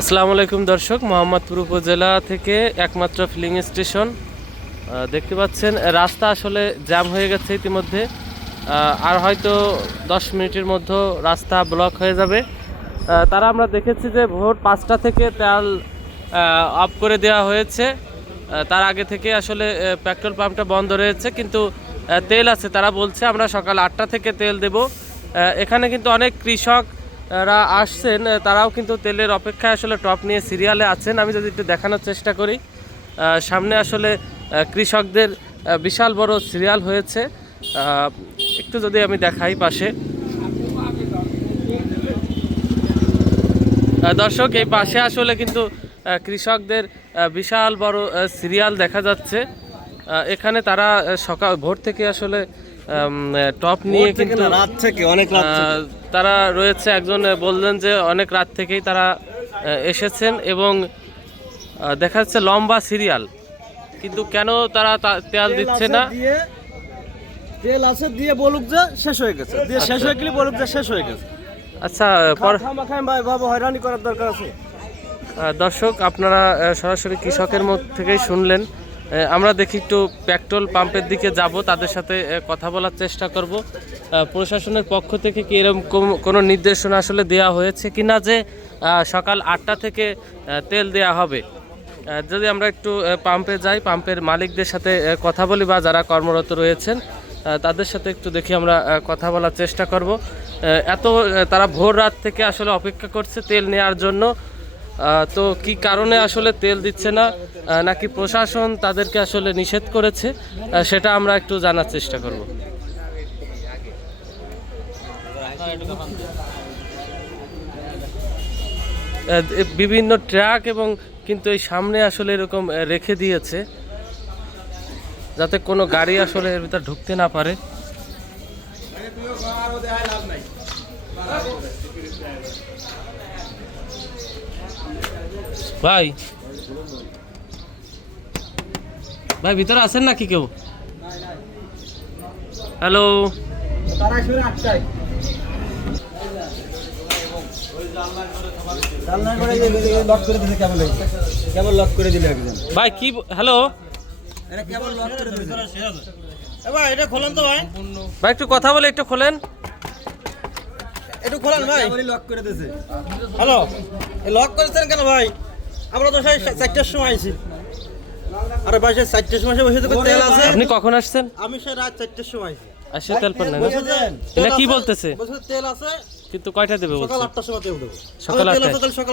আসসালামু আলাইকুম দর্শক, মোহাম্মদপুর উপজেলা থেকে একমাত্র ফিলিং স্টেশন দেখতে পাচ্ছেন। রাস্তা আসলে জ্যাম হয়ে গেছে ইতিমধ্যে, আর হয়তো 10 মিনিটের মধ্যে রাস্তা ব্লক হয়ে যাবে। তারা আমরা দেখেছি যে ভোর 5টা থেকে তেল অফ করে দেওয়া হয়েছে। তার আগে থেকে আসলে পেট্রোল পাম্পটা বন্ধ রয়েছে, কিন্তু তেল আছে। তারা বলছে আমরা সকাল 8টা থেকে তেল দেব। এখানে কিন্তু অনেক কৃষকরা আসছেন, তারাও কিন্তু তেলের অপেক্ষায় আসলে টপ নিয়ে সিরিয়ালে আছেন। আমি যদি একটু দেখানোর চেষ্টা করি, সামনে আসলে কৃষকদের বিশাল বড় সিরিয়াল হয়েছে। একটু যদি আমি দেখাই পাশে, দর্শক এই পাশে আসলে কিন্তু কৃষকদের বিশাল বড় সিরিয়াল দেখা যাচ্ছে। এখানে তারা সকাল ভোর থেকে আসলে টপ নিয়ে কিন্তু রাত থেকে অনেক রাত তারা রয়েছে। একজন বললেন যে অনেক রাত থেকেই তারা এসেছেন এবং দেখা যাচ্ছে লম্বা সিরিয়াল, কিন্তু কেন তারা তেল দিচ্ছে না? তেল আছে দিয়ে বলুক যে শেষ হয়ে গেছে, দিয়ে শেষ হয়ে গেলে বলুক যে শেষ হয়ে গেছে। আচ্ছা, হয়রানি করার দরকার আছে? দর্শক আপনারা সরাসরি কৃষকের মুখ থেকেই শুনলেন। আমরা দেখি একটু পেট্রোল পাম্পের দিকে যাব, তাদের সাথে কথা বলার চেষ্টা করব। প্রশাসনের পক্ষ থেকে কি এরকম কোনো নির্দেশনা আসলে দেওয়া হয়েছে কিনা যে সকাল 8টা থেকে তেল দেয়া হবে। যদি আমরা একটু পাম্পে যাই, পাম্পের মালিকদের সাথে কথা বলি বা যারা কর্মরত রয়েছেন তাদের সাথে একটু দেখি আমরা কথা বলার চেষ্টা করব। তারা ভোর রাত থেকে আসলে অপেক্ষা করছে তেল নেওয়ার জন্য। তো কি কারণে আসলে তেল দিচ্ছে না, নাকি প্রশাসন তাদেরকে আসলে নিষেধ করেছে, সেটা আমরা একটু জানার চেষ্টা করব। বিভিন্ন ট্রাক এবং কিন্তু এই সামনে আসলে এরকম রেখে দিয়েছে যাতে কোনো গাড়ি আসলে এর ভিতর ঢুকতে না পারে। ভাই ভাই ভিতরে আছেন নাকি কেউ? হ্যালো, ভাই কি? হ্যালো ভাই, একটু কথা বলে একটু খোলেন। একটু খোলেন ভাই, লক করে দিয়েছে। হ্যালো, লক করেছেন কেন ভাই? আমরা তো সেই 4টার সময় আইছি। আরে ভাই, সেই 4টার সময় বসে তো তেল আছে। আপনি কখন আসছেন? আমি সেই রাত 4টার সময় আইছি। আসে তেল পান না? এটা কি বলতেছে? বলছে তেল আছে, কিন্তু কয়টা দেবে বলছে? সকাল 8টার সময় তেল দেব। সকাল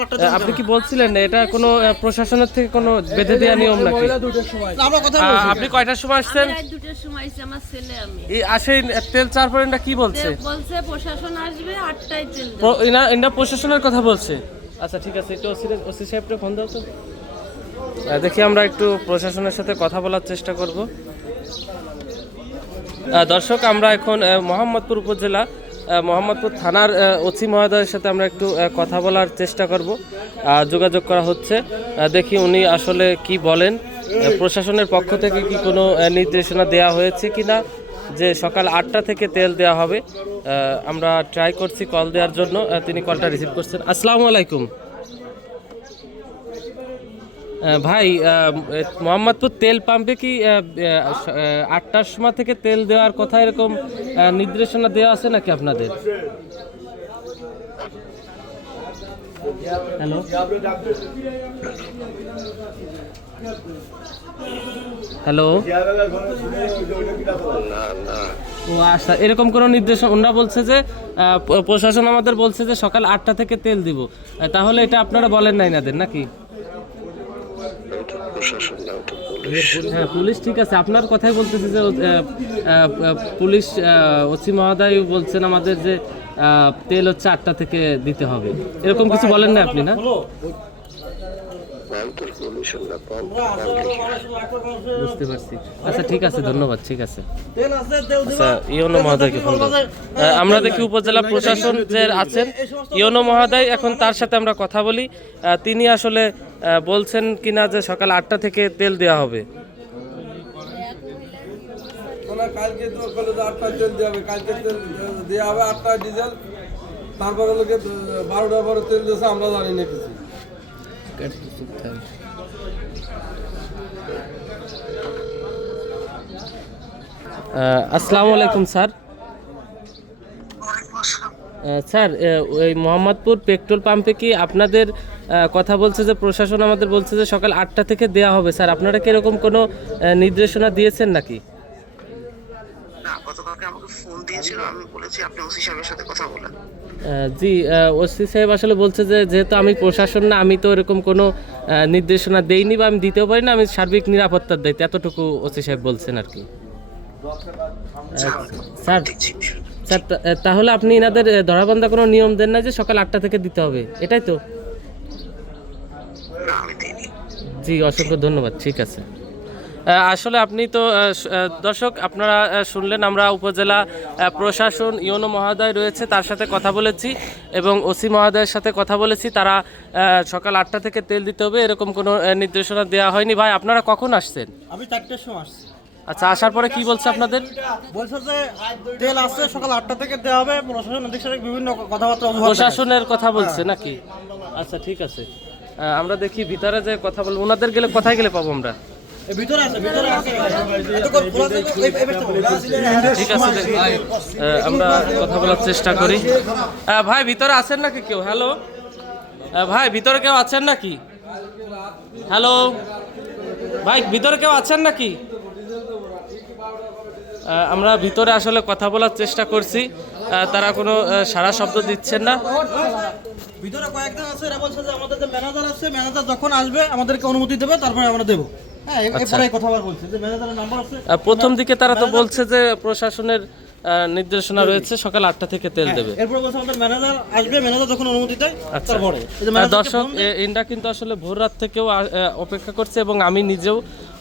8টায়? আপনি কি বলছিলেন এটা কোনো প্রশাসনের থেকে কোনো বেঁধে দেওয়া নিয়ম নাকি? আমরা কথা বলছি। আপনি কয়টার সময় আসছেন? রাত 2টার সময় আইছে আমার ছেলে। আমি এই আসে তেল চার পয়েন্টটা কি বলছে? বলছে প্রশাসন আসবে 8টায় তেল দেবে। ইনা প্রশাসনের কথা বলছে। আচ্ছা ঠিক আছে, একটু ওসি সাহেবকে ফোন দাও তো। দেখি আমরা একটু প্রশাসনের সাথে কথা বলার চেষ্টা করব। দর্শক আমরা এখন মোহাম্মদপুর উপজেলা মোহাম্মদপুর থানার ওসি মহোদয়ের সাথে আমরা একটু কথা বলার চেষ্টা করব। যোগাযোগ করা হচ্ছে, দেখি উনি আসলে কি বলেন। প্রশাসনের পক্ষ থেকে কি কোনো নির্দেশনা দেওয়া হয়েছে কিনা যে সকাল 8টা থেকে তেল দেওয়া হবে। আমরা ট্রাই করছি কল দেওয়ার জন্য, তিনি কলটা রিসিভ করছেন। আসসালামু আলাইকুম ভাই, মোহাম্মদপুর তেল পাম্পে কি 8টার সময় থেকে তেল দেওয়ার কথা এরকম নির্দেশনা দেওয়া আছে নাকি আপনাদের? হ্যালো, হ্যালো, ও আচ্ছা, এরকম কোনো নির্দেশ ওনারা বলছে যে প্রশাসন আমাদের বলছে যে সকাল 8টা থেকে তেল দিব, তাহলে এটা আপনারা বলেন নাই নাদের নাকি? হ্যাঁ পুলিশ, ঠিক আছে, আপনার কথাই বলতেছি যে পুলিশ ওসি মহোদয় বলছেন আমাদের যে তেল হচ্ছে 8টা থেকে দিতে হবে, এরকম কিছু বলেন না আপনি? না বুঝতে পারছি। আচ্ছা ঠিক আছে, ধন্যবাদ। ঠিক আছে, আচ্ছা ইওনো মহোদয়কে ফোন দাও। আমরা দেখি উপজেলা প্রশাসন যে আছেন ইওনো মহোদয়, এখন তার সাথে আমরা কথা বলি। তিনি আসলে বলছেন কিনা যে সকাল 8টা থেকে তেল দেওয়া হবে। কালকে তো 8টা তেল দেওয়া হবে, কালকে তেল দেওয়া হবে 8টা ডিজেল, তারপরে লোকে 12টা পরে তেল দিয়েছে, আমরা জানি না কিছু। আসসালামু আলাইকুম স্যার। স্যার ওই মোহাম্মদপুর পেট্রোল পাম্পে কি আপনাদের কথা বলছে যে প্রশাসন আমাদের বলছে যে সকাল 8টা থেকে দেয়া হবে স্যার, আপনারা কি এরকম কোনো নির্দেশনা দিয়েছেন নাকি? না, গতকালকে আমাকে ফোন দিয়েছিল, আমি বলেছি আপনি ওসি সাহেবের সাথে কথা বলেন। জি, ওসি সাহেব আসলে বলছে যে যেহেতু আমি প্রশাসন না, আমি তো এরকম কোনো নির্দেশনা দেইনি বা আমি দিতেও পারি না, আমি সার্বিক নিরাপত্তার দায়িত্ব, এতটুকু ওসি সাহেব বলছেন আর কি। স্যার স্যার তাহলে আপনি এনাদের ধরাবন্ধা কোনো নিয়ম দেন না যে সকাল 8টা থেকে দিতে হবে, এটাই তো? না, আমি দিইনি। জি, অসংখ্য ধন্যবাদ, ঠিক আছে। আসলে আপনি তো দর্শক আপনারা শুনলেন, আমরা উপজেলা প্রশাসন ইউনো মহোদয় রয়েছে তার সাথে কথা বলেছি এবং ওসি মহোদয়ের সাথে কথা বলেছি, তারা সকাল 8টা থেকে তেল দিতে হবে এরকম কোনো নির্দেশনা দেওয়া হয়নি। ভাই আপনারা কখন আসছেন? আমি 4টার সময় আসছি। আচ্ছা, আসার পরে কি বলছে আপনাদের? বলছে যে তেল আসছে সকাল 8টা থেকে দেওয়া হবে, প্রশাসন অধীক্ষক বিভিন্ন কথাবার্তা প্রশাসনের কথা বলছে নাকি? আচ্ছা, ঠিক আছে, আমরা দেখি ভিতরে যে কথা বলবো। ওনাদের গেলে কোথায় গেলে পাবো আমরা? ভিতরে আছে ঠিক আছে, দেখি আমরা কথা বলার চেষ্টা করি। ভাই ভিতরে আছেন নাকি কেউ? হ্যালো ভাই, ভিতরে কেউ আছেন নাকি? হ্যালো ভাই, ভিতরে কেউ আছেন নাকি? আমরা ভিতরে আসলে কথা বলার চেষ্টা করছি, তারা কোনো সাড়া শব্দ দিচ্ছেন না। ভিতরে কয়েকজন আছে, এরা বলছে যে আমাদের যে ম্যানেজার আছে, ম্যানেজার যখন আসবে আমাদেরকে অনুমতি দেবে, তারপরে আমরা দেবো। হ্যাঁ, এরপরে কথা বলছে যে ম্যানেজারের নাম্বার আছে। প্রথম দিকে তারা তো বলছে যে প্রশাসনের নির্দেশনা রয়েছে সকাল 8টা থেকে তেল দেবে। এরপরে বলছে আমাদের ম্যানেজার আসবে, ম্যানেজার যখন অনুমতি দেয় আচ্ছা। তারপরে। দর্শক ইন্ডা কিন্তু আসলে ভোর রাত থেকেও অপেক্ষা করছে এবং আমি নিজেও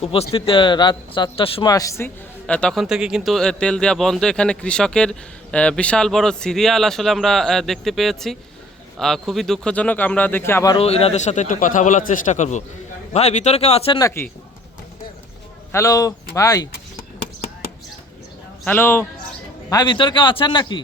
উপস্থিত রাত 4টার সময় আসছি, তখন থেকে কিন্তু তেল দেওয়া বন্ধ। এখানে কৃষকের বিশাল বড় সিরিয়াল আসলে আমরা দেখতে পেয়েছি, খুবই দুঃখজনক। আমরা দেখি আবারও ইনাদের সাথে একটু কথা বলার চেষ্টা করব। ভাই ভিতরে কেউ আছেন নাকি? হ্যালো ভাই, হ্যালো ভাই, ভিতরে কেউ আছেন নাকি?